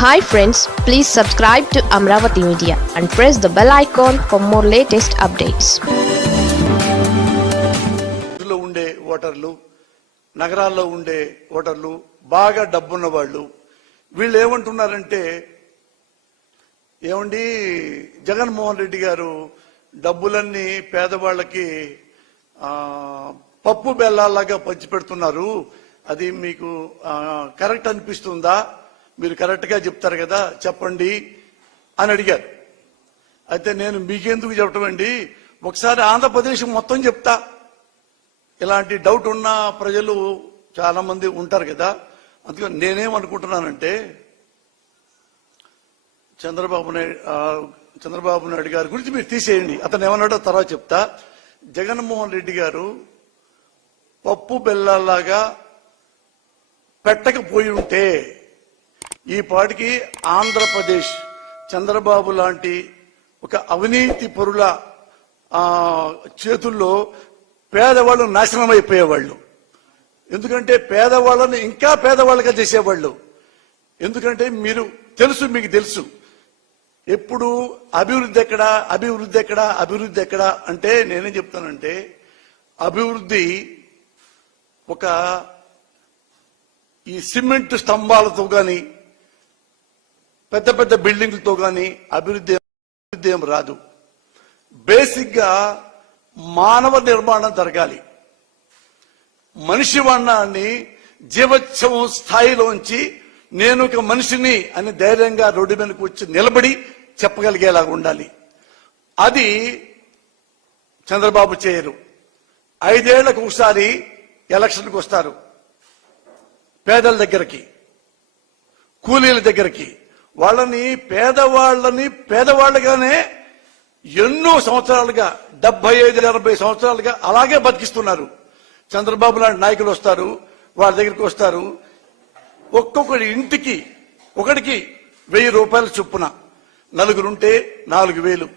Hi friends please subscribe to Amaravati media and press the bell icon for more latest updates ఊర్లో ఉండే ఓటర్లు నగరాల్లో ఉండే ఓటర్లు బాగా డబ్బున్న వాళ్ళు వీళ్ళు ఏమంటున్నారంటే ఏమండి జగన్మోహన్ రెడ్డి గారు డబ్బులన్నీ పేదవాళ్ళకి పప్పు బెల్లాలాగా పంచి పెడుతున్నారు అది మీకు కరెక్ట్ అనిపిస్తుందా? మీరు కరెక్ట్గా చెప్తారు కదా చెప్పండి అని అడిగారు. అయితే నేను మీకెందుకు చెప్పటం అండి? ఒకసారి ఆంధ్రప్రదేశ్ మొత్తం చెప్తా. ఇలాంటి డౌట్ ఉన్న ప్రజలు చాలామంది ఉంటారు కదా అందుకని నేనేమనుకుంటున్నానంటే చంద్రబాబు నాయుడు చంద్రబాబు నాయుడు గారి గురించి మీరు తీసేయండి. అతను ఏమన్నాడో తర్వాత చెప్తా. జగన్మోహన్ రెడ్డి గారు పప్పు బెల్లాలాగా పెట్టకపోయి ఉంటే ఈ పాటికి ఆంధ్రప్రదేశ్ చంద్రబాబు లాంటి ఒక అవినీతి పరుల చేతుల్లో పేదవాళ్ళు నాశనం అయిపోయేవాళ్ళు ఎందుకంటే పేదవాళ్ళని ఇంకా పేదవాళ్ళగా చేసేవాళ్ళు. ఎందుకంటే మీరు తెలుసు మీకు తెలుసు. ఎప్పుడు అభివృద్ధి ఎక్కడ అభివృద్ధి ఎక్కడ అభివృద్ధి ఎక్కడ అంటే నేనేం చెప్తానంటే అభివృద్ధి ఒక ఈ సిమెంట్ స్తంభాలతో కానీ పెద్ద పెద్ద బిల్డింగ్లతో కానీ అభివృద్ధి అభివృద్ధి ఏం రాదు. బేసిక్గా మానవ నిర్మాణం జరగాలి. మనిషి వర్ణాన్ని జీవోత్సవం స్థాయిలోంచి నేను ఒక మనిషిని అని ధైర్యంగా రోడ్డు మీదకి వచ్చి నిలబడి చెప్పగలిగేలాగా ఉండాలి. అది చంద్రబాబు చేయరు. ఐదేళ్ళకు ఒకసారి ఎలక్షన్కి వస్తారు. పేదల దగ్గరికి కూలీల దగ్గరికి. వాళ్ళని పేదవాళ్ళని పేదవాళ్ళగానే ఎన్నో సంవత్సరాలుగా డెబ్బై ఐదు ఎనభై సంవత్సరాలుగా అలాగే బతికిస్తున్నారు. చంద్రబాబు లాంటి నాయకులు వస్తారు వాళ్ళ దగ్గరికి వస్తారు. ఒక్కొక్కడి ఇంటికి ఒకటికి వెయ్యి రూపాయల చొప్పున. నలుగురుంటే నాలుగు వేలు.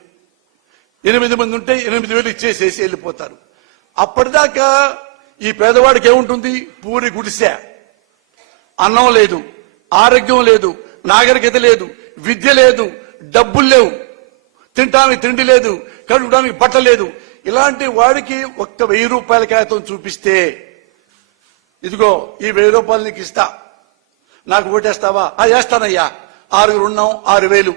ఎనిమిది మంది ఉంటే ఎనిమిది వేలు ఇచ్చేసేసి వెళ్ళిపోతారు. అప్పటిదాకా ఈ పేదవాడికి ఏముంటుంది? పూరి గుడిసె. అన్నం లేదు ఆరోగ్యం లేదు నాగరికత లేదు విద్య లేదు డబ్బులు లేవు తింటానికి తిండి లేదు కడుగడానికి బట్ట లేదు. ఇలాంటి వాడికి ఒక్క వెయ్యి రూపాయల కాగితం చూపిస్తే ఇదిగో ఈ వెయ్యి రూపాయలు నీకు ఇస్తా. నాకు ఓటేస్తావా? ఆ వేస్తానయ్యా. ఆరుగురు ఉన్నాం ఆరు వేలు.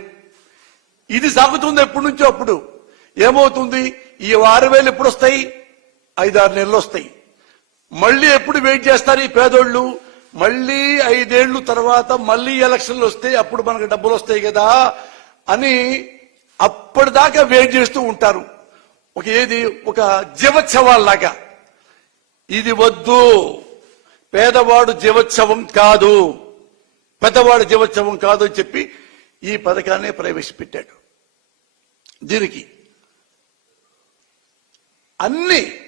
ఇది సాగుతుంది ఎప్పటి నుంచో అప్పుడు. ఏమవుతుంది? ఈ ఆరు వేలు ఎప్పుడు వస్తాయి? ఐదారు నెలలు వస్తాయి. మళ్ళీ ఎప్పుడు వెయిట్ చేస్తారు ఈ పేదోళ్ళు? మళ్ళీ ఐదేళ్ళు తర్వాత మళ్ళీ ఎలక్షన్లు వస్తే అప్పుడు మనకు డబ్బులు వస్తాయి కదా అని అప్పటిదాకా వెయిట్ చేస్తూ ఉంటారు. ఒక ఏది? ఒక జీవోత్సవాల్లాగా ఇది వద్దు. పేదవాడు జీవోత్సవం కాదు. పెద్దవాడు జీవోత్సవం కాదు అని చెప్పి ఈ పథకాన్ని ప్రవేశపెట్టాడు. దీనికి అన్ని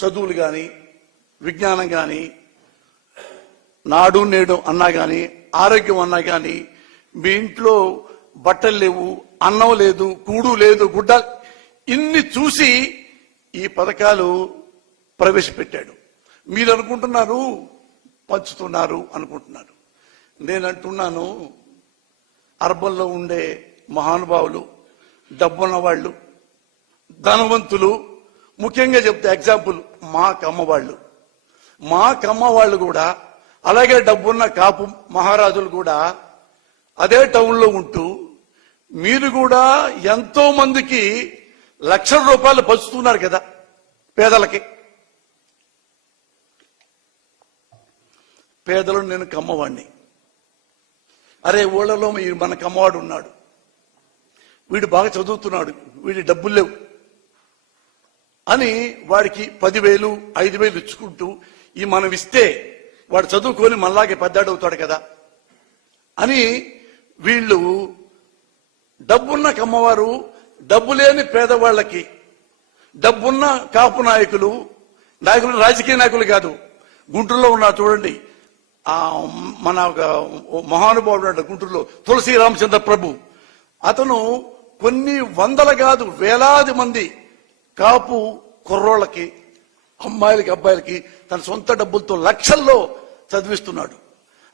చదువులు కానీ విజ్ఞానం కానీ నాడు నేడు అన్నా కానీ ఆరోగ్యం అన్నా కానీ మీ ఇంట్లో బట్టలు లేవు అన్నం లేదు కూడు లేదు గుడ్డ ఇన్ని చూసి ఈ పథకాలు ప్రవేశపెట్టాడు. మీరు అనుకుంటున్నారు పంచుతున్నారు అనుకుంటున్నారు. నేను అంటున్నాను అర్బన్లో ఉండే మహానుభావులు డబ్బున్న వాళ్ళు ధనవంతులు ముఖ్యంగా చెప్తే ఎగ్జాంపుల్ మా కమ్మ వాళ్ళు. మా కమ్మ వాళ్ళు కూడా అలాగే డబ్బున్న కాపు మహారాజులు కూడా అదే టౌన్లో ఉంటూ మీరు కూడా ఎంతో మందికి లక్షల రూపాయలు పంచుతున్నారు కదా పేదలకి. పేదలు నేను కమ్మవాడిని అరే ఊళ్ళలో ఈ మన కమ్మవాడు ఉన్నాడు. వీడు బాగా చదువుతున్నాడు వీడి డబ్బులు లేవు అని వాడికి పదివేలు ఐదు వేలు ఇచ్చుకుంటూ ఈ మనం ఇస్తే వాడు చదువుకొని మనలాగే పెద్దాడవుతాడు కదా అని వీళ్ళు డబ్బున్న కమ్మవారు డబ్బు లేని పేదవాళ్ళకి డబ్బున్న కాపు నాయకులు నాయకులు రాజకీయ నాయకులు కాదు గుంటూరులో ఉన్నారు చూడండి. ఆ మన ఒక మహానుభావుడు ఉన్నాడు గుంటూరులో తులసి రామచంద్ర ప్రభు. అతను కొన్ని వందల కాదు వేలాది మంది కాపు కుర్రోళ్ళకి అమ్మాయిలకి అబ్బాయిలకి తన సొంత డబ్బులతో లక్షల్లో చదివిస్తున్నాడు.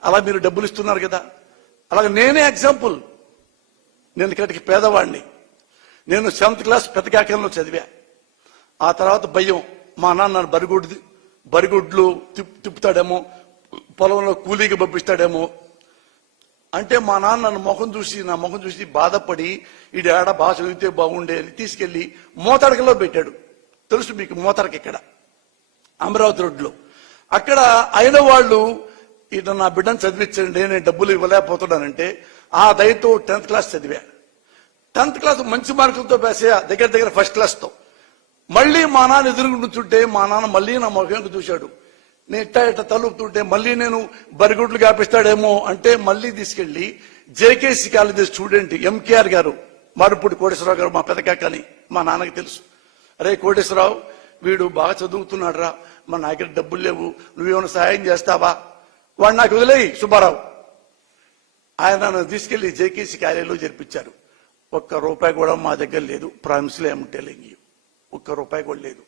అలా మీరు డబ్బులు ఇస్తున్నారు కదా. అలాగే నేనే ఎగ్జాంపుల్ నేను ఇక్కడికి పేదవాడిని. నేను సెవెంత్ క్లాస్ పెద్దకాకంలో చదివా. ఆ తర్వాత భయం. మా నాన్న నన్ను బరిగుడ్డు బరిగుడ్లు తిప్పు తిప్పుతాడేమో పొలంలో కూలీకి పంపిస్తాడేమో. అంటే మా నాన్న నన్ను ముఖం చూసి నా ముఖం చూసి బాధపడి ఈ ఏడ బాగా చదివితే బాగుండే అని తీసుకెళ్ళి మోతడకలో పెట్టాడు. తెలుసు మీకు మోతడక ఇక్కడ అమరావతి రోడ్లో అక్కడ అయిన వాళ్ళు ఇట నా బిడ్డను చదివించండి నేను డబ్బులు ఇవ్వలేకపోతున్నానంటే ఆ దయతో టెన్త్ క్లాస్ చదివాను టెన్త్ క్లాస్ మంచి మార్కులతో పేసే దగ్గర దగ్గర ఫస్ట్ క్లాస్తో. మళ్ళీ మా నాన్న ఎదురుగా మా నాన్న మళ్ళీ నా ముఖంకి చూశాడు. నేను ఇట్ట ఇట్ట తలుపుతుంటే మళ్ళీ నేను బరిగుడ్లు కాపిస్తాడేమో అంటే మళ్ళీ తీసుకెళ్ళి జేకేసీ కాలేజీ స్టూడెంట్ ఎంకేఆర్ గారు మారుపూడి కోటేశ్వరరావు గారు మా పెదకాకని మా నాన్నకి తెలుసు. అరే కోటేశ్వరరావు వీడు బాగా చదువుతున్నాడు రా మా నా దగ్గర డబ్బులు లేవు. నువ్వేమైనా సహాయం చేస్తావా? వాడు నాకు వదిలేయి సుబ్బారావు. ఆయన నన్ను తీసుకెళ్ళి జేకేసీ కాలేజీలో జరిపించారు. ఒక్క రూపాయి కూడా మా దగ్గర లేదు. ప్రామిస్లో టెలింగ్ యూ? ఒక్క రూపాయి కూడా లేదు.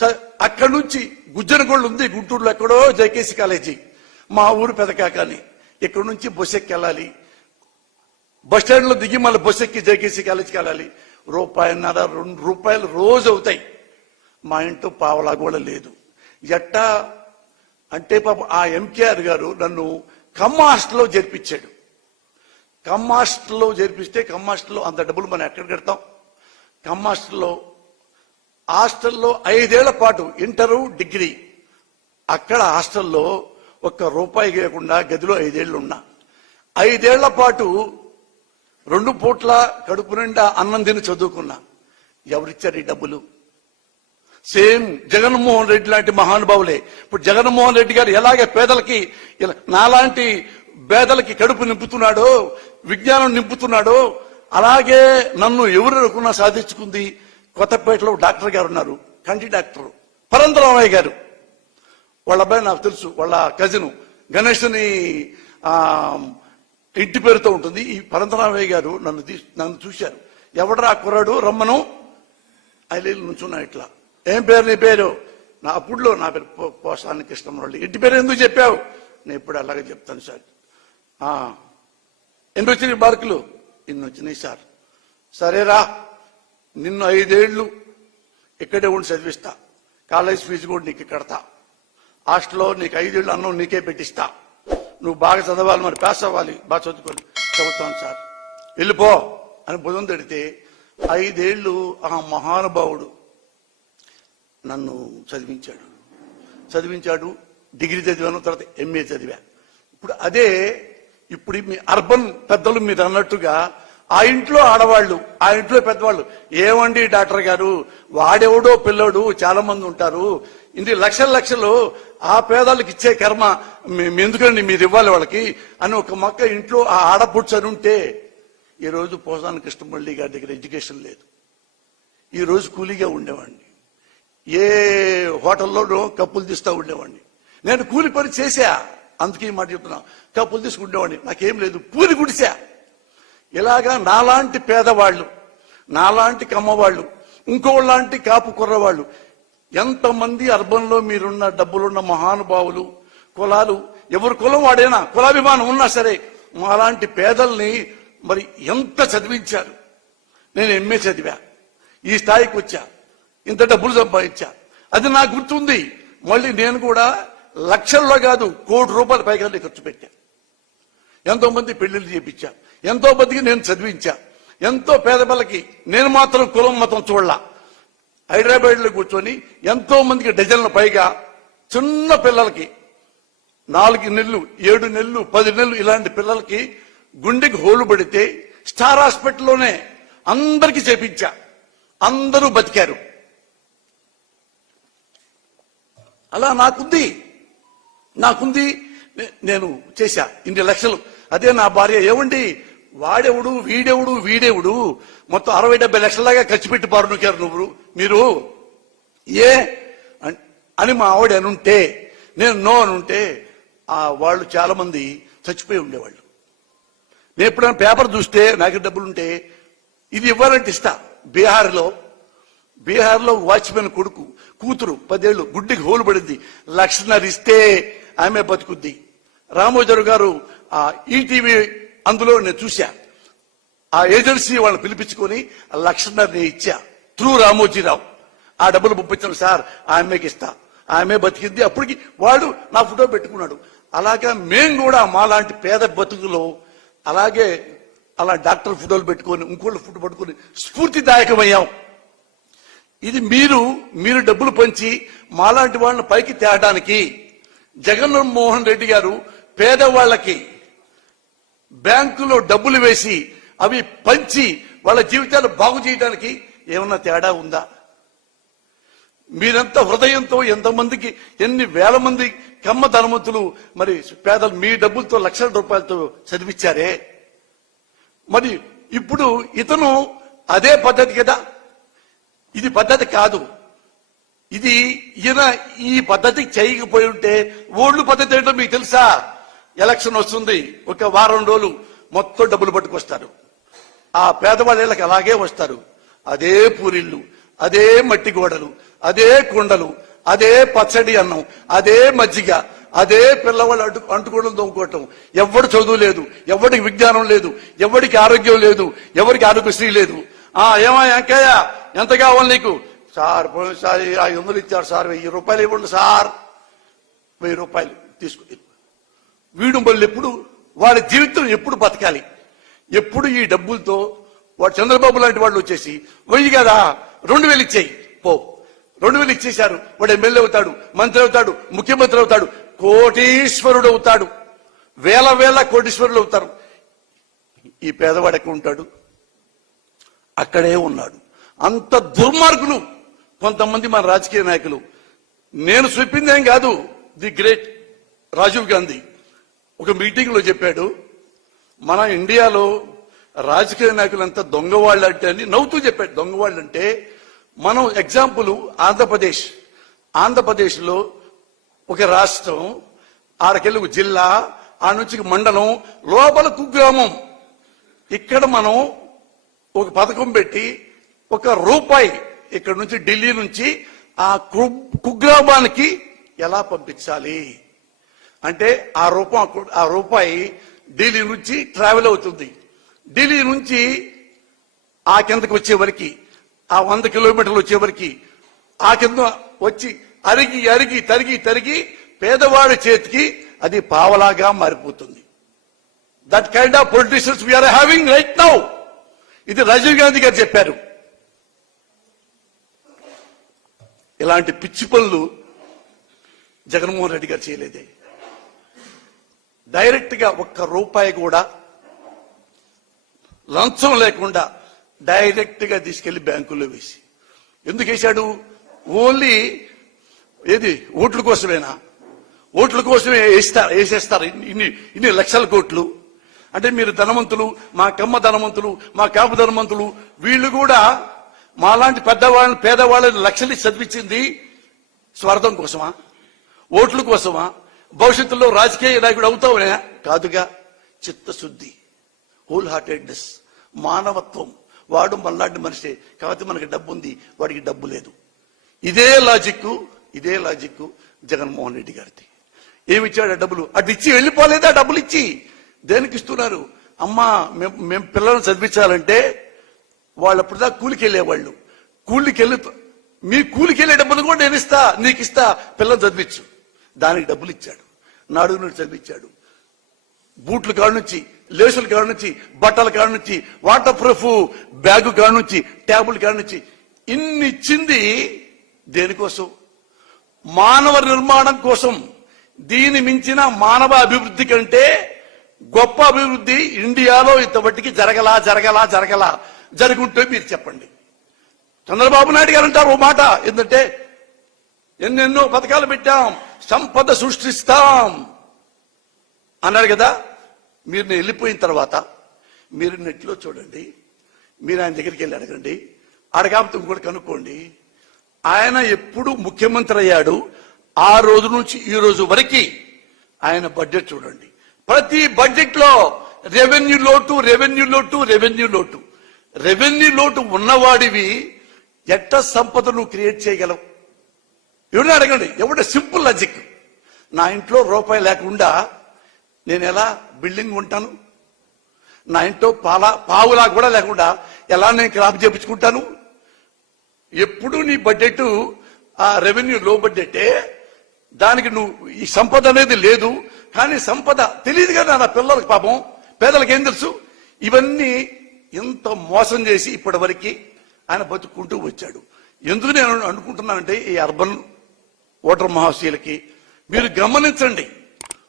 సరే, అక్కడి నుంచి గుజ్జనగోళ్ళు ఉంది గుంటూరులో ఎక్కడో జేకేసీ కాలేజీ. మా ఊరు పెదకాకని ఇక్కడ నుంచి బస్సు ఎక్కి వెళ్ళాలి బస్ స్టాండ్లో దిగి మళ్ళీ బస్ ఎక్కి జేకేసీ కాలేజీకి వెళ్ళాలి. రూపాయిన్నర రెండు రూపాయలు రోజు అవుతాయి. మా ఇంట్లో పావలా కూడా లేదు. ఎట్టా? అంటే పాప ఆ ఎంకేఆర్ గారు నన్ను కమ్మ హాస్టల్లో చేర్పించాడు కమ్మ హాస్టల్లో చేర్పిస్తే కమ్మ హాస్టల్లో అంత డబ్బులు మనం ఎక్కడ కడతాం? కమ్మ హాస్టల్లో హాస్టల్లో ఐదేళ్ళ పాటు ఇంటరు డిగ్రీ. అక్కడ హాస్టల్లో ఒక్క రూపాయి లేకుండా గదిలో ఐదేళ్ళు ఉన్నా ఐదేళ్ళ పాటు రెండు పూట్ల కడుపు నిండా అన్నం తిని చదువుకున్నా. ఎవరిచ్చారు ఈ డబ్బులు? సేమ్ జగన్మోహన్ రెడ్డి లాంటి మహానుభావులే. ఇప్పుడు జగన్మోహన్ రెడ్డి గారు ఎలాగే పేదలకి ఇలా నాలాంటి పేదలకి కడుపు నింపుతున్నాడో విజ్ఞానం నింపుతున్నాడో అలాగే నన్ను ఎవరు అనుకున్నా సాధించుకుంది. కొత్తపేటలో డాక్టర్ గారు ఉన్నారు కంటి డాక్టర్. పరంతరామయ్య గారు. వాళ్ళ అబ్బాయి నాకు తెలుసు వాళ్ళ కజిన్. గణేష్ని ఇంటి పేరుతో ఉంటుంది. ఈ పరంతరామయ్య గారు నన్ను తీ- నన్ను చూశారు. ఎవడరా కుర్రాడు? రమ్మను. ఐలీలు నుంచున్నా ఇట్లా. ఏం పేరు నీ పేరు? నా అప్పుడులో నా పేరు పోసాని కృష్ణమురళి ఇంటి పేరు ఎందుకు చెప్పావు? నేను ఇప్పుడు అలాగే చెప్తాను సార్. ఎన్ని వచ్చినాయి మార్కులు? ఇన్ని వచ్చినాయి సార్? సరేరా నిన్ను ఐదేళ్ళు ఇక్కడే ఉండి చదివిస్తా. కాలేజ్ ఫీజు కూడా నీకు కడతా. హాస్టల్లో నీకు ఐదేళ్ళు అన్నం నీకే పెట్టిస్తా. నువ్వు బాగా చదవాలి మరి పాస్ అవ్వాలి. బాగా చదువుకోవాలి. చదువుతాను సార్. వెళ్ళిపో అని బుధం తడితే ఐదేళ్ళు ఆ మహానుభావుడు నన్ను చదివించాడు. చదివించాడు డిగ్రీ చదివాను తర్వాత ఎంఏ చదివా. ఇప్పుడు అదే ఇప్పుడు మీ అర్బన్ పెద్దలు మీరు అన్నట్టుగా ఆ ఇంట్లో ఆడవాళ్ళు ఆ ఇంట్లో పెద్దవాళ్ళు ఏమండి డాక్టర్ గారు? వాడెవడో పిల్లోడు చాలా మంది ఉంటారు. ఇది లక్షల లక్షలు ఆ పేదాలకు ఇచ్చే కర్మ మేము ఎందుకండి మీరు ఇవ్వాలి వాళ్ళకి? అని ఒక మొక్క ఇంట్లో ఆ ఆడపుడ్చని ఉంటే ఈరోజు రోజు పోసాని కృష్ణమల్లి గారి దగ్గర ఎడ్యుకేషన్ లేదు. ఈరోజు కూలీగా ఉండేవాడిని. ఏ హోటల్లోనూ కప్పులు తీస్తా ఉండేవాడిని. నేను కూలి పని చేశా. అందుకే ఈ మాట చెప్తున్నా. కప్పులు తీసుకుండేవాడిని నాకేం లేదు. పూలి గుడిసా. ఇలాగా నాలాంటి పేదవాళ్ళు నాలాంటి కమ్మవాళ్ళు ఇంకోలాంటి కాపు కుర్రవాళ్ళు ఎంతమంది అర్బన్లో మీరున్న డబ్బులున్న మహానుభావులు కులాలు ఎవరు కులం వాడైనా కులాభిమానం ఉన్నా సరే మాలాంటి పేదల్ని మరి ఎంత చదివించారు? నేను ఎంఏ చదివా. ఈ స్థాయికి వచ్చా. ఇంత డబ్బులు సంపాదించా. అది నాకు గుర్తుంది. మళ్ళీ నేను కూడా లక్షల్లో కాదు కోటి రూపాయల పైగా ఖర్చు పెట్టా. ఎంతో మంది పెళ్ళిళ్ళు చేపించా. ఎంతో మందికి నేను చదివించా. ఎంతో పేద పిల్లకి నేను మాత్రం కులం మతం చూడలా. హైదరాబాద్లో కూర్చొని ఎంతో మందికి డజన్ల పైగా చిన్న పిల్లలకి నాలుగు నెలలు ఏడు నెలలు పది నెలలు ఇలాంటి పిల్లలకి గుండెకి హోలు పడితే స్టార్ హాస్పిటల్లోనే అందరికి చేపించా. అందరూ బతికారు. అలా నాకుంది. నాకుంది. నేను చేశా. ఇన్ని లక్షలు. అదే నా భార్య. ఏమండి వాడెవడు వీడెవడు వీడెవడు? మొత్తం అరవై డెబ్బై లక్షలాగా ఖర్చు పెట్టి పారునుకారు నువ్వు. మీరు? ఏ? అని మా ఆవిడ అనుంటే నేను నో అనుంటే ఆ వాళ్ళు చాలా మంది చచ్చిపోయి ఉండేవాళ్ళు. నేను ఎప్పుడైనా పేపర్ చూస్తే నాకు డబ్బులుంటే ఇది ఇవ్వాలంటే ఇస్తా. బీహార్లో బీహార్లో వాచ్మెన్ కొడుకు కూతురు పదేళ్ళు గుడ్డికి హోలు పడింది. లక్షన్నర ఇస్తే ఆమె బతుకుద్ది. రామోజరు గారు ఆ ఈటీవీ అందులో నేను చూశా. ఆ ఏజెన్సీ వాళ్ళని పిలిపించుకొని లక్షన్నరని ఇచ్చా. త్రూ రామోజీరావు. ఆ డబ్బులు పంపించాను సార్ ఆమెకి ఇస్తా. ఆమె బతికింది. అప్పటికి వాడు నా ఫోటో పెట్టుకున్నాడు. అలాగా మేము కూడా మాలాంటి పేద బతుకులో అలాగే అలా డాక్టర్ ఫోటోలు పెట్టుకొని ఇంకోళ్ళు ఫోటో పట్టుకొని స్ఫూర్తిదాయకమయ్యాం. ఇది మీరు మీరు డబ్బులు పంచి మాలాంటి వాళ్ళని పైకి తేడానికి జగన్మోహన్ రెడ్డి గారు పేదవాళ్ళకి బ్యాంకులో డబ్బులు వేసి అవి పంచి వాళ్ళ జీవితాలు బాగు చేయడానికి ఏమన్నా తేడా ఉందా? మీరంత హృదయంతో ఎంతమందికి ఎన్ని వేల మంది కమ్మ ధనవంతులు మరి పేదలు మీ డబ్బులతో లక్షల రూపాయలతో చదివించారే? మరి ఇప్పుడు ఇతను అదే పద్ధతి కదా? ఇది పద్ధతి కాదు. ఇది ఈయన ఈ పద్ధతి చేయకపోయి ఉంటే ఓళ్ళు పద్ధతి ఏంటో మీకు తెలుసా? ఎలక్షన్ వస్తుంది. ఒక వారం రోజులు మొత్తం డబ్బులు పట్టుకొస్తారు. ఆ పేదవాళ్ళకి అలాగే వస్తారు. అదే పూరిళ్ళు అదే మట్టి గోడలు అదే కుండలు అదే పచ్చడి అన్నం అదే మజ్జిగ అదే పిల్లవాళ్ళు అంటు అంటుకోవడం తోముకోవటం. ఎవడు చదువు లేదు ఎవడికి విజ్ఞానం లేదు ఎవడికి ఆరోగ్యం లేదు ఎవరికి ఆరోగ్యశ్రీ లేదు. ఏమా వెంకయ్య? ఎంత కావాలి నీకు? సార్ పోయినసారి ఐదు వందలు ఇచ్చారు సార్ వెయ్యి రూపాయలు ఇవ్వండి సార్. వెయ్యి రూపాయలు తీసుకు వీడు మళ్ళీ ఎప్పుడు వాడి జీవితం ఎప్పుడు బతకాలి. ఎప్పుడు ఈ డబ్బులతో వాడు చంద్రబాబు లాంటి వాళ్ళు వచ్చేసి వెయ్యి కదా రెండు వేలు ఇచ్చేయి పో. రెండు వేలు ఇచ్చేశారు వాడు ఎమ్మెల్యే అవుతాడు మంత్రి అవుతాడు ముఖ్యమంత్రి అవుతాడు కోటీశ్వరుడు అవుతాడు. వేల వేల కోటీశ్వరులు అవుతారు. ఈ పేదవాడు ఎక్కడ ఉంటాడు? అక్కడే ఉన్నాడు. అంత దుర్మార్గులు కొంతమంది మన రాజకీయ నాయకులు. నేను చెప్పిందేం కాదు. ది గ్రేట్ రాజీవ్ గాంధీ ఒక మీటింగ్లో చెప్పాడు మన ఇండియాలో రాజకీయ నాయకులంతా దొంగవాళ్ళు అంటే అని నవ్వుతూ చెప్పాడు. దొంగవాళ్ళు అంటే మనం ఎగ్జాంపుల్ ఆంధ్రప్రదేశ్. ఆంధ్రప్రదేశ్లో ఒక రాష్ట్రం ఆడకెళ్ళి ఒక జిల్లా ఆ నుంచి మండలం లోపల కుగ్రామం. ఇక్కడ మనం ఒక పథకం పెట్టి ఒక రూపాయి ఇక్కడ నుంచి ఢిల్లీ నుంచి ఆ కు- కుగ్రామానికి ఎలా పంపించాలి? అంటే ఆ రూపం ఆ రూపాయి ఢిల్లీ నుంచి ట్రావెల్ అవుతుంది. ఢిల్లీ నుంచి ఆ కిందకి వచ్చేవరకు ఆ వంద కిలోమీటర్లు వచ్చేవరకు ఆ కింద వచ్చి అరిగి అరిగి తరిగి తరిగి పేదవాడి చేతికి అది పావలాగా మారిపోతుంది. That kind of politicians we are having right now ఇది రాజీవ్ గాంధీ గారు చెప్పారు. ఇలాంటి పిచ్చి పనులు జగన్మోహన్ రెడ్డి గారు చేయలేదే. డైరెక్ట్గా ఒక్క రూపాయి కూడా లంచం లేకుండా డైరెక్ట్గా తీసుకెళ్ళి బ్యాంకుల్లో వేసి. ఎందుకు వేశాడు? ఓన్లీ ఏది? ఓట్ల కోసమేనా? ఓట్ల కోసమే వేస్తారు వేసేస్తారు. ఇన్ని- ఇన్ని ఇన్ని లక్షల కోట్లు. అంటే మీరు ధనవంతులు మా కమ్మ ధనవంతులు మా కాపు ధనవంతులు వీళ్ళు కూడా మాలాంటి పెద్దవాళ్ళని పేదవాళ్ళని లక్షలు చదివించింది స్వార్థం కోసమా? ఓట్ల కోసమా? భవిష్యత్తులో రాజకీయ నాయకుడు అవుతావునే? కాదుగా. చిత్తశుద్ధి. హోల్ హార్టెడ్నెస్ మానవత్వం. వాడు మనలాంటి మనిషే. కాబట్టి మనకి డబ్బు ఉంది వాడికి డబ్బు లేదు. ఇదే లాజిక్ ఇదే లాజిక్ జగన్మోహన్ రెడ్డి గారిది. ఏమిచ్చాడు ఆ డబ్బులు? అటు ఇచ్చి వెళ్ళిపోలేదా డబ్బులు ఇచ్చి దేనికి ఇస్తున్నారు? అమ్మా మేము మేము పిల్లల్ని చదివించాలంటే వాళ్ళు అప్పుడు కూలికి వెళ్ళేవాళ్ళు కూలికి వెళ్ళి మీ కూలికి వెళ్ళే డబ్బులు కూడా నేను ఇస్తా నీకు ఇస్తా పిల్లలు చదివించు. దానికి డబ్బులు ఇచ్చాడు. నాడు నుండి చదివించాడు. బూట్ల కాడ నుంచి లేసుల కాడ నుంచి బట్టల కాడ నుంచి వాటర్ ప్రూఫ్ బ్యాగు కాడ నుంచి ట్యాబుల్ కాడ నుంచి ఇన్ని ఇచ్చింది దేనికోసం? మానవ నిర్మాణం కోసం. దీని మించిన మానవ అభివృద్ధి కంటే గొప్ప అభివృద్ధి ఇండియాలో ఇంతవట్టికి జరగలా జరగలా జరగలా జరుగుంటే మీరు చెప్పండి. చంద్రబాబు నాయుడు గారు అంటారు ఓ మాట ఏంటంటే ఎన్నెన్నో పథకాలు పెట్టాం సంపద సృష్టిస్తాం. అన్నాడు కదా మీరు నేను వెళ్ళిపోయిన తర్వాత మీరు నెట్లో చూడండి మీరు ఆయన దగ్గరికి వెళ్ళి అడగండి అడగాపితే ఇంకోటి కనుక్కోండి. ఆయన ఎప్పుడు ముఖ్యమంత్రి అయ్యాడు ఆ రోజు నుంచి ఈ రోజు వరకు ఆయన బడ్జెట్ చూడండి. ప్రతి బడ్జెట్లో రెవెన్యూ లోటు రెవెన్యూ లోటు రెవెన్యూ లోటు. రెవెన్యూ లోటు ఉన్నవాడివి ఎట్ట సంపద నువ్వు క్రియేట్ చేయగలవు? ఎవరిని అడగండి? ఎవడ సింపుల్ లాజిక్. నా ఇంట్లో రూపాయి లేకుండా నేను ఎలా బిల్డింగ్ ఉంటాను నా ఇంట్లో పాల పావులా కూడా లేకుండా ఎలా నేను క్రాప్ చేపించుకుంటాను? ఎప్పుడు నీ బడ్జెట్ ఆ రెవెన్యూ లో బడ్జెటే దానికి నువ్వు ఈ సంపద అనేది లేదు. కానీ సంపద తెలియదు కదా నా పిల్లలకి పాపం. పేదలకు ఏం తెలుసు? ఇవన్నీ ఎంత మోసం చేసి ఇప్పటి వరకు ఆయన బతుక్కుంటూ వచ్చాడు. ఎందుకు నేను అనుకుంటున్నానంటే ఈ అర్బన్ ఓటర్ మహాశీలకి మీరు గమనించండి.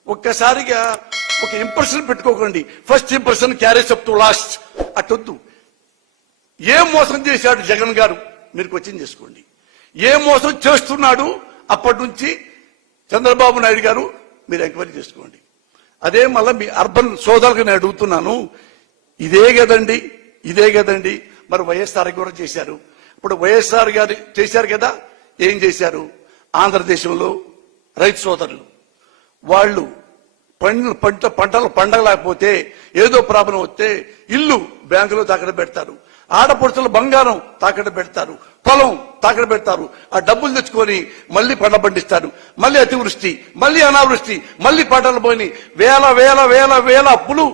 ఒక్కసారిగా ఒక ఇంప్రెషన్ పెట్టుకోకండి. First impression carries up to last అట్టొద్దు. ఏం మోసం చేశాడు జగన్ గారు? మీరు క్వశ్చన్ చేసుకోండి. ఏ మోసం చేస్తున్నాడు? అప్పటి నుంచి చంద్రబాబు నాయుడు గారు మీరు ఎంక్వైరీ చేసుకోండి. అదే మళ్ళీ మీ అర్బన్ సోదరులకు నేను అడుగుతున్నాను ఇదే కదండి ఇదే కదండి మరి వైఎస్ఆర్ కూడా చేశారు. ఇప్పుడు వైఎస్ఆర్ గారు చేశారు కదా ఏం చేశారు? ఆంధ్రదేశంలో రైతు సోదరులు వాళ్ళు పండ్లు పంట పంటలు పండగలేకపోతే ఏదో ప్రాబ్లం వస్తే ఇల్లు బ్యాంకులో తాకడ పెడతారు. ఆడపడుచులు బంగారం తాకడ పెడతారు. పొలం తాకడ పెడతారు ఆ డబ్బులు తెచ్చుకొని మళ్ళీ పంట పండిస్తారు. మళ్ళీ అతివృష్టి మళ్ళీ అనావృష్టి మళ్ళీ పంటలు పోయి వేల వేల వేల వేల అప్పులు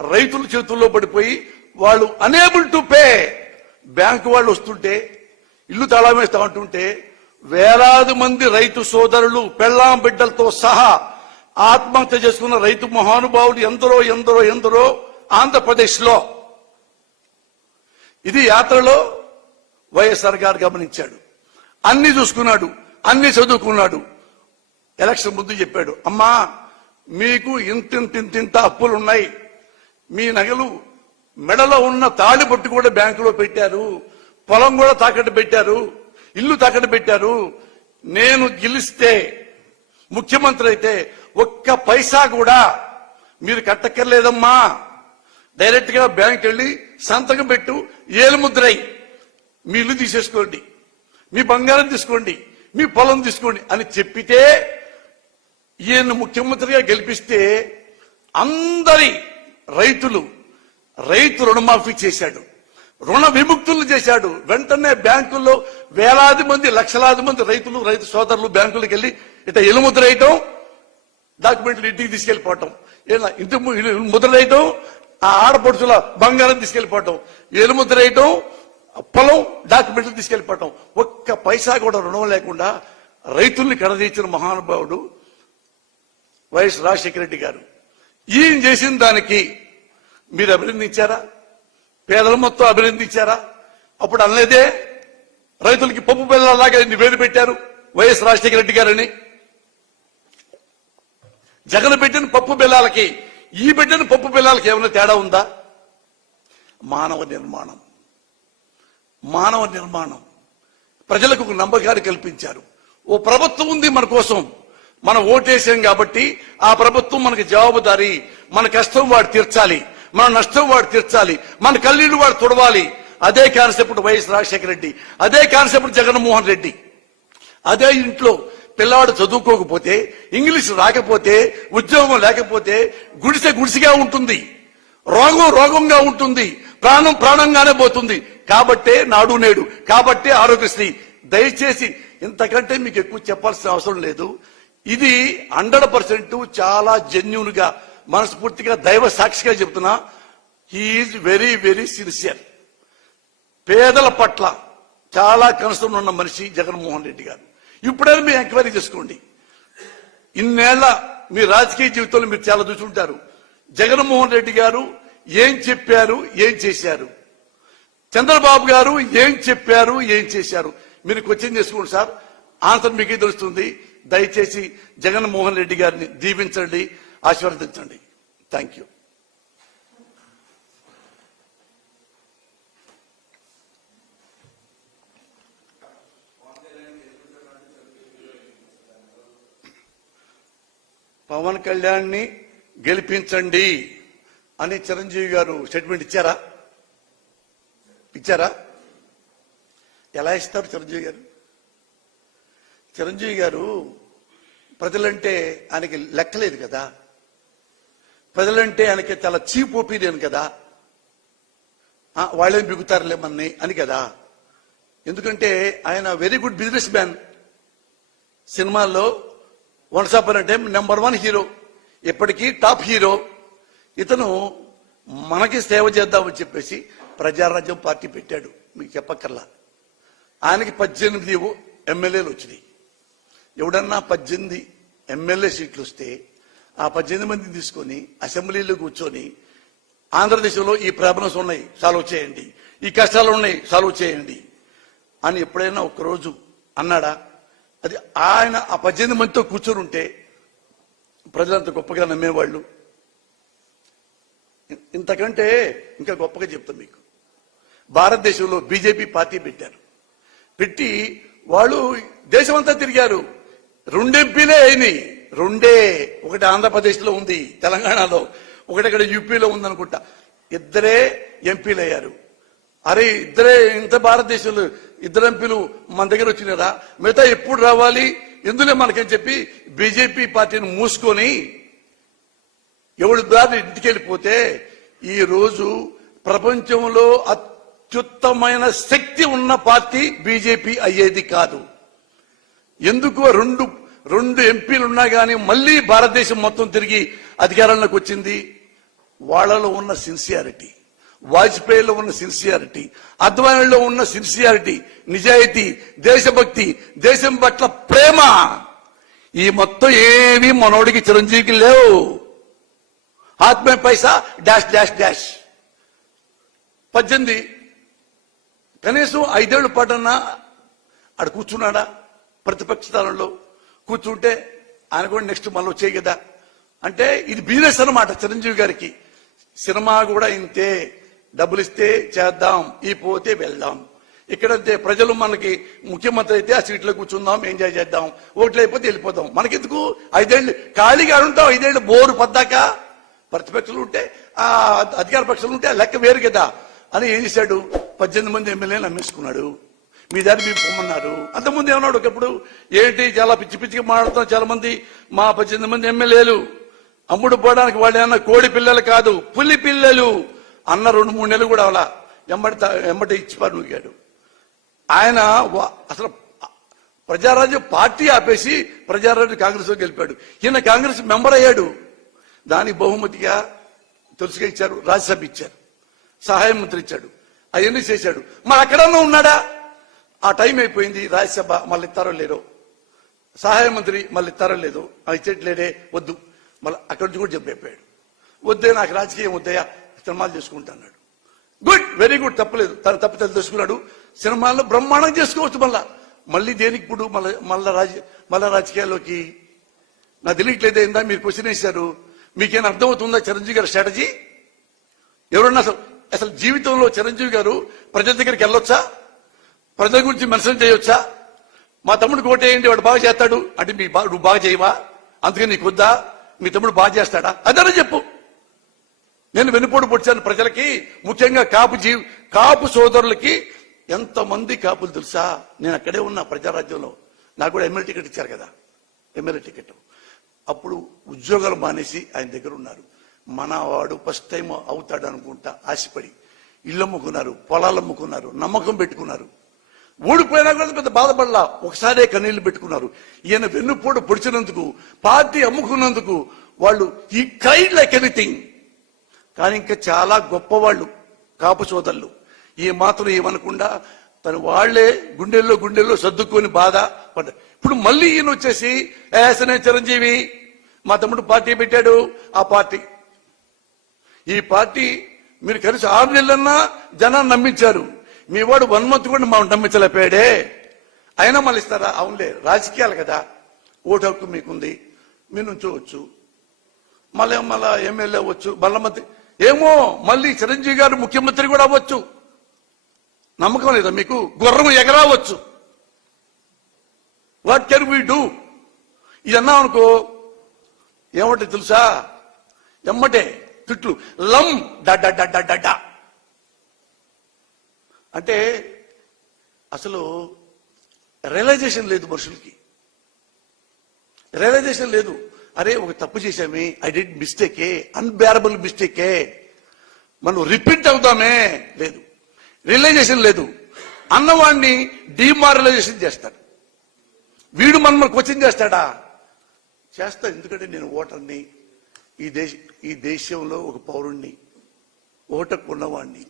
రైతుల చేతుల్లో పడిపోయి వాళ్ళు అనేబుల్ టు పే బ్యాంకు వాళ్ళు వస్తుంటే ఇల్లు తాళం వేస్తా ఉంటుంటే వేలాది మంది రైతు సోదరులు పెళ్ళాం బిడ్డలతో సహా ఆత్మహత్య చేసుకున్న రైతు మహానుభావులు ఎందరో ఎందరో ఎందరో ఆంధ్రప్రదేశ్లో. ఇది యాత్రలో వైఎస్ఆర్ గారు గమనించాడు. అన్ని చూసుకున్నాడు అన్ని చదువుకున్నాడు. ఎలక్షన్ ముందు చెప్పాడు అమ్మా మీకు ఇంతింతింతింత అప్పులు ఉన్నాయి మీ నగలు మెడలో ఉన్న తాళి పట్టు కూడా బ్యాంకులో పెట్టారు. పొలం కూడా తాకట్టు పెట్టారు. ఇల్లు తాకట్టు పెట్టారు. నేను గెలిస్తే ముఖ్యమంత్రి అయితే ఒక్క పైసా కూడా మీరు కట్టక్కర్లేదమ్మా. డైరెక్ట్గా బ్యాంక్ వెళ్ళి సంతకం పెట్టు ఏలుముద్రై. మీ ఇల్లు తీసేసుకోండి. మీ బంగారం తీసుకోండి. మీ పొలం తీసుకోండి అని చెప్పితే ఈయన ముఖ్యమంత్రిగా గెలిపిస్తే అందరి రైతులు రైతు రుణమాఫీ చేశాడు. రుణ విముక్తులు చేశాడు. వెంటనే బ్యాంకుల్లో వేలాది మంది లక్షలాది మంది రైతులు రైతు సోదరులు బ్యాంకులకు వెళ్ళి ఇట ఎలుముద్ర వేయటం డాక్యుమెంట్లు ఇంటికి తీసుకెళ్ళిపోవటం ఇంటి ము- వేయటం ఆ ఆడపడుచుల బంగారం తీసుకెళ్ళిపోవటం ఎలుముద్ర వేయటం పొలం డాక్యుమెంట్లు తీసుకెళ్ళిపోవటం. ఒక్క పైసా కూడా రుణం లేకుండా రైతుల్ని కడదీర్చిన మహానుభావుడు వైఎస్ రాజశేఖర రెడ్డి గారు. ఈయన చేసిన దానికి మీరు అభినందించారా? పేదల మొత్తం అభినందించారా? అప్పుడు అనలేదే రైతులకి పప్పు బెల్లలాగా ఇన్ని వేలు పెట్టారు వైఎస్ రాజశేఖర రెడ్డి గారని. జగన్ పెట్టిన పప్పు బెల్లాలకి ఈ పెట్టిన పప్పు బెల్లాలకి ఏమైనా తేడా ఉందా? మానవ నిర్మాణం. మానవ నిర్మాణం. ప్రజలకు ఒక నమ్మకాన్ని కల్పించారు. ఓ ప్రభుత్వం ఉంది మన కోసం. మనం ఓటేసాం కాబట్టి ఆ ప్రభుత్వం మనకి జవాబుదారి. మన కష్టం వాడు తీర్చాలి. మన నష్టం వాడు తీర్చాలి. మన కళ్ళీళ్ళు వాడు తుడవాలి. అదే కాన్సెప్ట్ వైఎస్ రాజశేఖర రెడ్డి. అదే కాన్సెప్ట్ జగన్మోహన్ రెడ్డి. అదే ఇంట్లో పిల్లవాడు చదువుకోకపోతే ఇంగ్లీష్ రాకపోతే ఉద్యోగం లేకపోతే గుడిసె గుడిసిగా ఉంటుంది. రోగం రోగంగా ఉంటుంది. ప్రాణం ప్రాణంగానే పోతుంది. కాబట్టే నాడు నేడు కాబట్టే ఆరోగ్యశ్రీ. దయచేసి ఇంతకంటే మీకు ఎక్కువ చెప్పాల్సిన అవసరం లేదు. ఇది హండ్రెడ్ పర్సెంట్ చాలా జెన్యున్గా మనస్ఫూర్తిగా దైవ సాక్షిగా చెప్తున్నా. హీఈస్ వెరీ వెరీ సిన్సియర్ పేదల పట్ల చాలా కనసం ఉన్న మనిషి జగన్మోహన్ రెడ్డి గారు. ఇప్పుడైనా మీరు ఎంక్వైరీ చేసుకోండి. ఇన్నేళ్ళ మీ రాజకీయ జీవితంలో మీరు చాలా చూసుంటారు. జగన్మోహన్ రెడ్డి గారు ఏం చెప్పారు ఏం చేశారు? చంద్రబాబు గారు ఏం చెప్పారు ఏం చేశారు? మీరు క్వశ్చన్ చేసుకోండి సార్. ఆన్సర్ మీకే తెలుస్తుంది. దయచేసి జగన్మోహన్ రెడ్డి గారిని దీవించండి ఆశీర్వదించండి. థ్యాంక్ యూ పవన్ కళ్యాణ్ని గెలిపించండి. అని చిరంజీవి గారు స్టేట్మెంట్ ఇచ్చారా? ఇచ్చారా? ఎలా ఇస్తారు చిరంజీవి గారు? చిరంజీవి గారు ప్రజలంటే ఆయనకి లెక్కలేదు కదా. ప్రజలంటే ఆయనకి చాలా చీప్ ఒపీనియన్ కదా. వాళ్ళేం బిగుతారులే మనని అని కదా. ఎందుకంటే ఆయన వెరీ గుడ్ బిజినెస్ మ్యాన్ సినిమాల్లో once upon time number one hero. ఇప్పటికీ టాప్ హీరో. ఇతను మనకి సేవ చేద్దామని చెప్పేసి ప్రజారాజ్యం పార్టీ పెట్టాడు. మీకు చెప్పక్కర్లా. ఆయనకి పద్దెనిమిది ఎమ్మెల్యేలు వచ్చినాయి. ఎవడన్నా పద్దెనిమిది ఎమ్మెల్యే సీట్లు వస్తే ఆ పద్దెనిమిది మందిని తీసుకొని అసెంబ్లీలో కూర్చొని ఆంధ్రదేశంలో ఈ ప్రాబ్లమ్స్ ఉన్నాయి సాల్వ్ చేయండి. ఈ కష్టాలు ఉన్నాయి సాల్వ్ చేయండి. అని ఎప్పుడైనా ఒకరోజు అన్నాడా? అది ఆయన ఆ పద్దెనిమిది మందితో కూర్చొని ఉంటే ప్రజలంత గొప్పగా నమ్మేవాళ్ళు. ఇంతకంటే ఇంకా గొప్పగా చెప్తాం మీకు. భారతదేశంలో బీజేపీ పార్టీ పెట్టారు. పెట్టి వాళ్ళు దేశమంతా తిరిగారు. రెండు ఎంపీలే అయినాయి. రెండే. ఒకటి ఆంధ్రప్రదేశ్లో ఉంది తెలంగాణలో. ఒకటి ఇక్కడ యూపీలో ఉందనుకుంటా. ఇద్దరే ఎంపీలు అయ్యారు అరే ఇద్దరే ఇంత భారతదేశంలో ఇద్దరు ఎంపీలు మన దగ్గర వచ్చినారా? మిగతా ఎప్పుడు రావాలి? ఎందులే మనకని చెప్పి బీజేపీ పార్టీని మూసుకొని ఎవరి దారి ఇంటికి వెళ్ళిపోతే ఈ రోజు ప్రపంచంలో అత్యుత్తమైన శక్తి ఉన్న పార్టీ బీజేపీ అయ్యేది కాదు. ఎందుకు రెండు రెండు ఎంపీలు ఉన్నా కానీ మళ్ళీ భారతదేశం మొత్తం తిరిగి అధికారంలోకి వచ్చింది? వాళ్ళలో ఉన్న సిన్సియారిటీ వాజ్పేయిలో ఉన్న సిన్సియారిటీ అద్వానీలో ఉన్న సిన్సియారిటీ నిజాయితీ దేశభక్తి దేశం పట్ల ప్రేమ ఈ మొత్తం ఏమీ మనోడికి చిరంజీవికి లేవు. ఆత్మే పైసా డాష్ డాష్ డాష్ పద్దెనిమిది కనీసం ఐదేళ్ళ పాటన్నా ఆడ కూర్చున్నాడా ప్రతిపక్ష స్థానంలో కూర్చుంటే ఆయన కూడా నెక్స్ట్ మళ్ళీ వచ్చాయి కదా అంటే ఇది బిజినెస్ అన్నమాట చిరంజీవి గారికి సినిమా కూడా ఇంతే డబ్బులు ఇస్తే చేద్దాం ఈ పోతే వెళ్దాం ఇక్కడంతే ప్రజలు మనకి ముఖ్యమంత్రి అయితే ఆ సీట్లో కూర్చుందాం ఎంజాయ్ చేద్దాం ఓట్లు అయిపోతే మనకి మనకెందుకు ఐదేళ్ళు ఖాళీగా ఉంటాం ఐదేళ్ళు బోరు పద్దాక ప్రతిపక్షాలు ఉంటే ఆ అధికార పక్షాలు ఉంటే లెక్క వేరు కదా అని ఏం చేశాడు? పద్దెనిమిది మంది ఎమ్మెల్యేలు అమ్మేసుకున్నాడు మీ దారి మీ పొమ్మన్నారు. అంతకుముందు ఏమన్నాడు ఒకప్పుడు? ఏంటి చాలా పిచ్చి పిచ్చిగా మాట్లాడుతాం చాలా మంది మా పద్దెనిమిది మంది ఎమ్మెల్యేలు. అమ్ముడు పోవడానికి వాళ్ళు ఏమన్నా కోడి పిల్లలు కాదు పులి పిల్లలు అన్న రెండు మూడు నెలలు కూడా అలా ఎమ్మటి త- ఎమ్మటి ఇచ్చిపారు నూగాడు ఆయన అసలు ప్రజారాజ్యం పార్టీ ఆపేసి ప్రజారాజ్యం కాంగ్రెస్లో గెలిపాడు. ఈయన కాంగ్రెస్ మెంబర్ అయ్యాడు. దానికి బహుమతిగా తులసిగా ఇచ్చారు రాజ్యసభ ఇచ్చారు సహాయ మంత్రి ఇచ్చాడు అవన్నీ చేశాడు. మరి అక్కడన్నా ఉన్నాడా? ఆ టైం అయిపోయింది రాజ్యసభ మళ్ళీ ఇస్తారో లేరో సహాయ మంత్రి మళ్ళీ ఇస్తారో లేదో ఇచ్చేట్లేడే వద్దు. మళ్ళీ అక్కడి నుంచి కూడా చెప్పైపోయాడు వద్దే నాకు రాజకీయం వద్దయా సినిమాలు చేసుకుంటా అన్నాడు. గుడ్ వెరీ గుడ్ తప్పలేదు. తన తప్పితే తెలుసుకున్నాడు సినిమాల్లో బ్రహ్మాండం చేసుకోవచ్చు మళ్ళా. మళ్ళీ దేనికి ఇప్పుడు? మళ్ళీ మళ్ళా రాజ మళ్ళా రాజకీయాల్లోకి? నాకు తెలియట్లేదు ఏందా మీరు క్వశ్చన్ వేశారు. మీకేం అర్థమవుతుందా చిరంజీవి గారి స్ట్రాటజీ? ఎవరన్నా అసలు అసలు జీవితంలో చిరంజీవి గారు ప్రజల దగ్గరికి వెళ్ళొచ్చా? ప్రజల గురించి మెన్షన్ చేయొచ్చా? మా తమ్ముడు కోటేయండి వాడు బాగా చేస్తాడు. అంటే మీ బా- నువ్వు బాగా చేయవా? అందుకని నీకు వద్దా? మీ తమ్ముడు బాగా చేస్తాడా? అదనే చెప్పు. నేను వెనుపోటు పొడిచాను ప్రజలకి ముఖ్యంగా కాపు జీవి కాపు సోదరులకి. ఎంతమంది కాపులు తెలుసా? నేను అక్కడే ఉన్నా ప్రజారాజ్యంలో నాకు కూడా ఎమ్మెల్యే టికెట్ ఇచ్చారు కదా. MLA ticket. అప్పుడు ఉద్యోగాలు మానేసి ఆయన దగ్గర ఉన్నారు. మన వాడు ఫస్ట్ టైం అవుతాడు అనుకుంటా ఆశపడి. ఇల్లు అమ్ముకున్నారు పొలాలు అమ్ముకున్నారు నమ్మకం పెట్టుకున్నారు. ఓడిపోయినా కూడా పెద్ద బాధపడలా. ఒకసారే కన్నీళ్ళు పెట్టుకున్నారు. ఈయన వెన్నుపోటు పొడిచినందుకు పార్టీ అమ్ముకున్నందుకు వాళ్ళు ఈ కైడ్ లైక్ ఎనీథింగ్ కానీ ఇంకా చాలా గొప్పవాళ్ళు కాపు సోదరులు. ఈ మాత్రం ఏమనకుండా తను వాళ్ళే గుండెల్లో గుండెల్లో సర్దుకొని బాధ పడ్డారు ఇప్పుడు మళ్ళీ ఈయన వచ్చేసి ఏసనే చిరంజీవి మా తమ్ముడు పార్టీ పెట్టాడు ఆ పార్టీ. ఈ పార్టీ మీరు కలిసి ఆరు నెలలన్నా జనాన్ని నమ్మించారు. మీ వాడు వన్ మంత్ కూడా మమ్మల్ని నమ్మించలేపాడే. అయినా మళ్ళీ ఇస్తారా? అవునులే రాజకీయాలు కదా. ఓటు హక్కు మీకుంది. మీరు నుంచోవచ్చు మళ్ళీ మళ్ళా ఎమ్మెల్యే అవ్వచ్చు మళ్ళా మంత్రి. ఏమో మళ్ళీ చిరంజీవి గారు ముఖ్యమంత్రి కూడా అవ్వచ్చు. నమ్మకం లేదా మీకు? గుర్రం ఎగరావచ్చు. వాట్ కెన్ వీ డూ ఇది అన్నాం అనుకో. ఏమంటే తెలుసా? ఎమ్మటే తిట్లు. లం డడ్డ డడ్డ డడ్డ అంటే అసలు రియలైజేషన్ లేదు మనుషులకి. రియలైజేషన్ లేదు. అరే ఒక తప్పు చేశామే. ఐ డి మిస్టేకే అన్బేరబుల్ మిస్టేకే మనం రిపీట్ అవుతామే లేదు. రియలైజేషన్ లేదు. అన్నవాడిని డిమారలైజేషన్ చేస్తారు. వీడు మనం క్వశ్చన్ చేస్తాడా? చేస్తా ఎందుకంటే నేను ఓటర్ని. ఈ దేశ ఈ దేశంలో ఒక పౌరుణ్ణి ఓటకు ఉన్నవాణ్ణి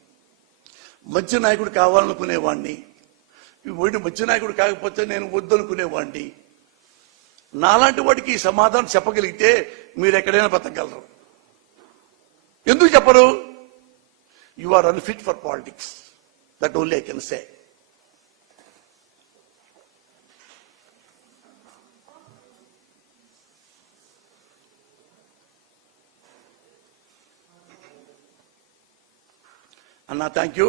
మంచి నాయకుడు కావాలనుకునేవాణ్ణి వీడు మంచి నాయకుడు కాకపోతే నేను వద్దనుకునేవాణ్ణి. నాలాంటి వాడికి ఈ సమాధానం చెప్పగలిగితే మీరు ఎక్కడైనా బతకగలరు. ఎందుకు చెప్పరు? You are unfit for politics that only I can say అన్నా థ్యాంక్ యూ